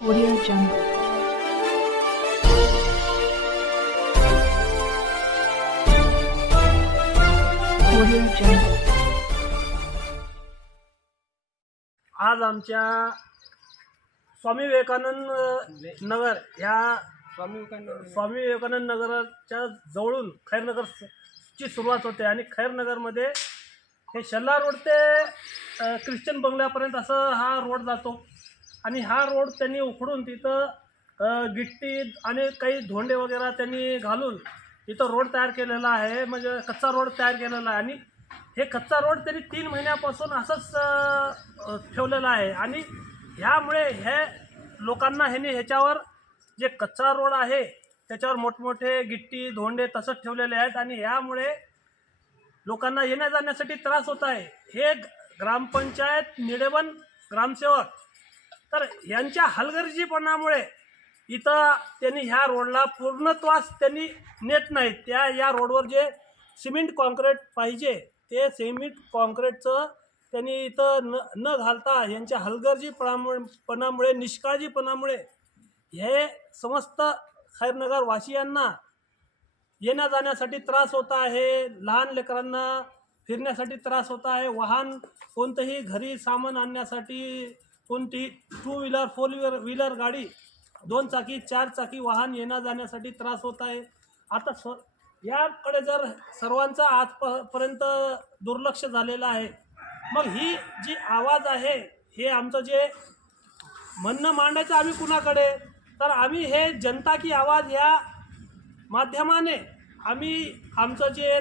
Audio Jungle. Audio Jungle. आज आमच्या स्वामी विवेकानंद नगर ह्या स्वामी विवेकानंद नगरच्या जवळून खैरनगरची सुरुवात होते आणि खैरनगरमध्ये हे शल्ला रोड ते ख्रिश्चन बंगल्यापर्यंत असं हा रोड जातो आणि हा रोड त्यांनी उखडून तिथं गिट्टी आणि काही धोंडे वगैरे त्यांनी घालून तिथं रोड तयार केलेला आहे, म्हणजे कच्चा रोड तयार केलेला आहे. आणि हे कच्चा रोड त्यांनी 3 महिन्यापासून असंच ठेवलेला आहे आणि ह्यामुळे हे लोकांना ह्याच्यावर जे कच्चा रोड आहे त्याच्यावर मोठमोठे गिट्टी धोंडे तसंच ठेवलेले आहेत आणि ह्यामुळे लोकांना येण्या जाण्यासाठी त्रास होत आहे. हे ग्रामपंचायत निडेबन ग्रामसेवक तर यांच्या हलगर्जीपणामुळे इथं त्यांनी ह्या रोडला पूर्णत्वास त्यांनी नेत नाहीत. या रोडवर जे सिमेंट कॉन्क्रीट पाहिजे ते सिमेंट कॉन्क्रीटचं त्यांनी इथं न घालता यांच्या हलगर्जीपणामुळे निष्काळजीपणामुळे हे समस्त खैरनगर वासियांना येण्या जाण्यासाठी त्रास होत आहे. लहान लेकरांना फिरण्यासाठी त्रास होत आहे. वाहन कोणतंही घरी सामान आणण्यासाठी कोणती 2 व्हीलर 4 व्हीलर गाडी 2 चाकी 4 चाकी वाहन येण्या जाण्यासाठी त्रास होत आहे. आता याकडे जर सर्वांचा आजपर्यंत दुर्लक्ष झालेलं आहे, मग ही जी आवाज आहे हे आमचं जे म्हणणं मांडायचं आम्ही कुणाकडे, तर आम्ही हे जनता की आवाज या माध्यमाने आम्ही आमचं जे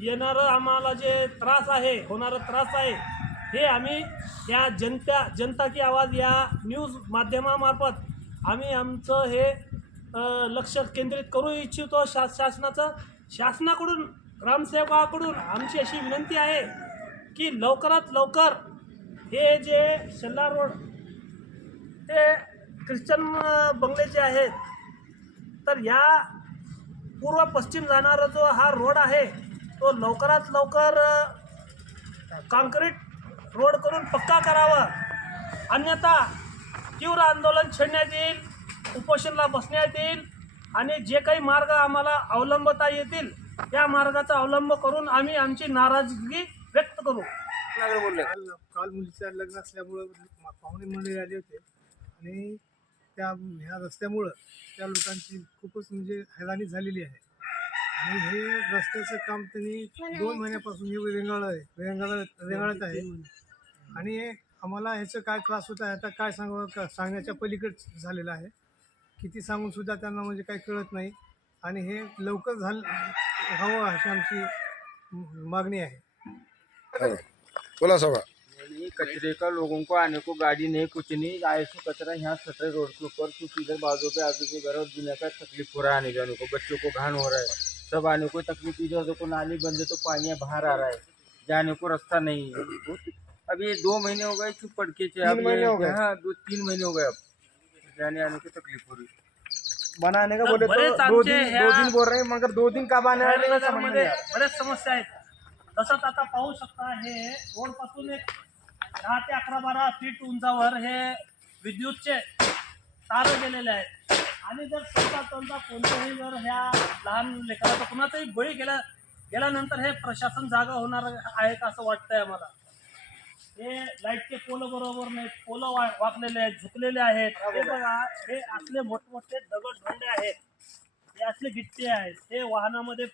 येणारं आम्हाला जे त्रास आहे होणारा त्रास आहे हे आम्ही या जनता की आवाज या न्यूज माध्यमामार्फत आम्ही आमचं हे लक्ष केंद्रित करू इच्छितो. शासनाकडून ग्रामसेवकाकडून आमची अशी विनंती आहे की लवकरात लवकर हे जे शल्ला रोड ते ख्रिश्चन बंगले जे आहेत तर या पूर्व पश्चिम जाणारा जो हा रोड आहे तो लवकरात लवकर काँक्रीट रोड करून पक्का करावा, अन्यथा तीव्र आंदोलन छेडण्यात येईल, उपोषणाला बसण्यात येईल आणि जे काही मार्ग आम्हाला अवलंबता येतील त्या मार्गाचा अवलंब करून आम्ही आमची नाराजगी व्यक्त करू. काल मुलीचं लग्न असल्यामुळं पाहुणे मंडळी आले होते आणि ह्या रस्त्यामुळं त्या लोकांची खूपच म्हणजे हैराणी झालेली आहे आणि हे रस्त्याचं काम त्यांनी 2 महिन्यापासून हे रेंगाळत आहे आणि आम्हाला ह्याचं काय त्रास होत आहे आता काय सांगण्याच्या पलीकडे झालेलं आहे. किती सांगून सुद्धा त्यांना म्हणजे काही कळत नाही आणि हे लवकर हवं अशी आमची मागणी आहे. बोला साहब. कचरे का लोगों को आने को गाड़ी नहीं कुछ नहीं, ऐसे कचरा यहाँ सटर रोड के ऊपर कुछ इधर बाजू पे आजू के घर और दुनिया का तकलीफ हो रहा है आने जाने को, बच्चों को घान हो रहा है, सब आने को तकलीफ. इधर देखो नाली बंद है तो पानी बाहर आ रहा है, जाने को रास्ता नहीं है. अब ये 2 महीने हो गए चुप पड़ के, 3 महीने हो गए. हाँ 2-3 महीने हो गए, अब जाने आने की तकलीफ हो रही. बनाने का बोले बरेच तो आमचे 2 दिन बोल रहे हैं मगर 2 दिन का बनाने का समझ मध्ये नहीं आ रहा. बरेच समस्या आहेत. तसंच आता पाहू शकता हे रोडपासून एक 10 ते 11-12 फीट उंचावर हे विद्युतचे तार गेलेले आहेत आणि जर चालता कोणत्याही जर ह्या लहान लेकराचा कुणाचाही बळी गेल्यानंतर हे प्रशासन जागा होणार आहे का असं वाटतंय आम्हाला. हे लाईटचे पोल बरोबर नाहीत, पोल वाकलेले आहेत, झुकलेले आहेत. हे बघा हे असले मोठमोठे दगड धोंडे आहेत, हे असले गिट्टी आहेत, हे वाहनामध्ये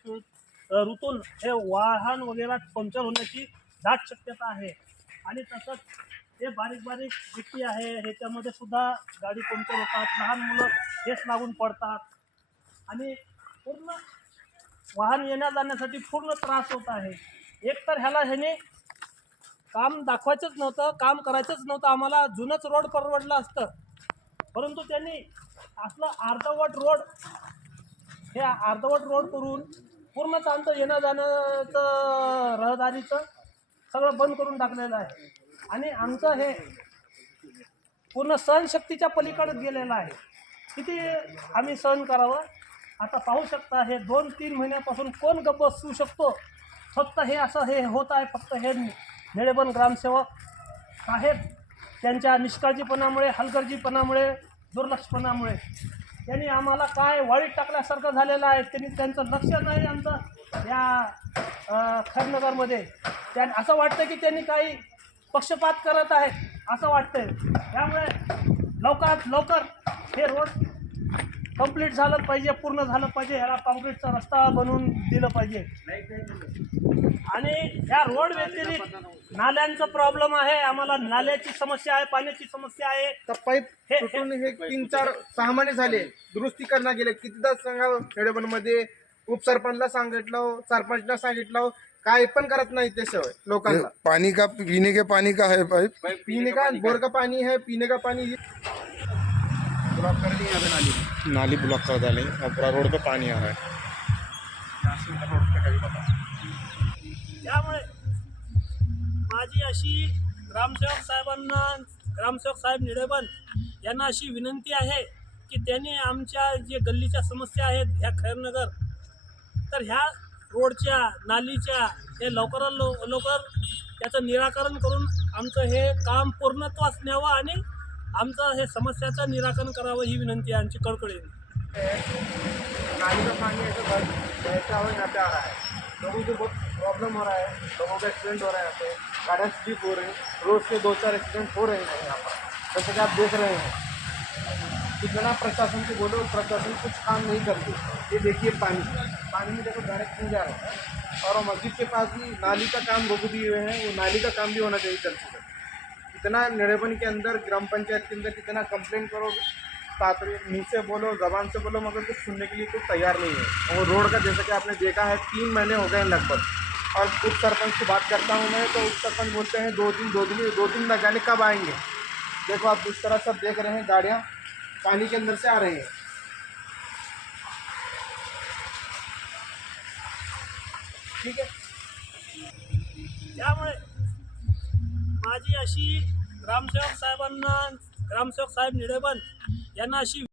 रुतून हे वाहन वगैरे पंक्चर होण्याची दाट शक्यता आहे. आणि तसंच हे बारीक गिट्टी आहे ह्याच्यामध्ये सुद्धा गाडी पंक्चर होतात, लहान मुलं हेच लागून पडतात आणि पूर्ण वाहन येण्या जाण्यासाठी पूर्ण त्रास होत आहे. एक तर ह्याने काम दाखवायचंच नव्हतं, काम करायचंच नव्हतं, आम्हाला जुनंच रोड परवडलं असतं, परंतु त्यांनी असलं अर्धवट रोड करून पूर्णच आमचं येणं जाण्याचं रहदारीचं सगळं बंद करून टाकलेलं आहे आणि आमचं हे पूर्ण सहनशक्तीच्या पलीकडे गेलेलं आहे. किती आम्ही सहन करावं. आता पाहू शकता हे 2-3 महिन्यापासून कोण गप्प बसू शकतो. फक्त हे असं हे होत आहे, फक्त हे निडेबन ग्रामसेवक साहेब त्यांच्या निष्काळजीपणामुळे हलगर्जीपणामुळे दुर्लक्षपणामुळे त्यांनी आम्हाला काय वाळीत टाकल्यासारखं झालेलं आहे. त्यांचं लक्ष नाही आमचं या खैरनगरमध्ये. असं वाटतं की त्यांनी काही पक्षपात करत आहेत असं वाटतंय. त्यामुळे लवकरात लवकर हे रोड कंप्लीट झालं पाहिजे, पूर्ण झालं पाहिजे. ह्याला कॉन्क्रीटचा रस्ता बनवून दिलं पाहिजे. आणि ह्या रोड व्यतिरिक्त नाल्यांचा प्रॉब्लेम आहे. आम्हाला नाल्याची समस्या आहे, पाण्याची समस्या आहे. तर पाईप तुटून हे 3-4-6 महिने झाले, दुरुस्ती करण्यात गेले. कितीदा सांगावं खेडेबनमध्ये, उपसरपंचला सांगितलं, सरपंचला सांगितलं, काय पण करत नाही ते सवय लोकांना. पानी का पीने के पानी का है पाइप पीने का बोर का पानी है, पीने का पानी ब्लॉक कर दी है नाली. नाली ब्लॉक कर डाली और पूरा रोड पे पानी आ रहा है. त्यामुळे माझी अशी ग्रामसेवक साहेब निडेबन यांना अशी विनंती आहे की त्यांनी आमच्या जे गल्लीच्या समस्या आहेत ह्या खैरनगर, तर ह्या रोडच्या नालीच्या हे लवकरात लवकर त्याचं निराकरण करून आमचं हे काम पूर्णत्वास न्यावं आणि आमचं हे समस्याचं निराकरण करावं ही विनंती आहे आमची कळकळीने. नाली का पानी ऐसे बहता हुआ यहाँ पे आ रहा है. लोगों को बहुत प्रॉब्लम हो रहा है, लोगों का एक्सीडेंट हो रहा है यहाँ पे, गाड़ियाँ स्लिप हो रही हैं, रोज के 2-4 एक्सीडेंट हो रहे हैं यहाँ पर, जैसे कि आप देख रहे हैं. कितना प्रशासन को बोलो, प्रशासन कुछ काम नहीं करती. ये देखिए पानी में देखो डायरेक्ट नहीं जा रहा है. और मस्जिद के पास भी नाली का काम रोक दिए हुए हैं. वो नाली का काम भी होना चाहिए जल्द से जल्द. इतना निडेबन के अंदर, ग्राम पंचायत के अंदर कितना कंप्लेंट करो, तातरी मुँह से बोलो, जबान से बोलो, मगर कुछ सुनने के लिए कुछ तैयार नहीं है. और रोड का जैसा कि आपने देखा है 3 महीने हो गए हैं लगभग. और उप सरपंच से बात करता हूँ मैं, तो उप सरपंच बोलते हैं 2 दिन लगाने कब आएंगे. देखो आप जिस तरह सब देख रहे हैं, गाड़ियाँ पानी के अंदर से आ रही हैं. ठीक है. त्यामुळे माझी अशी ग्रामसेवक साहेब निडेबन यांना अशी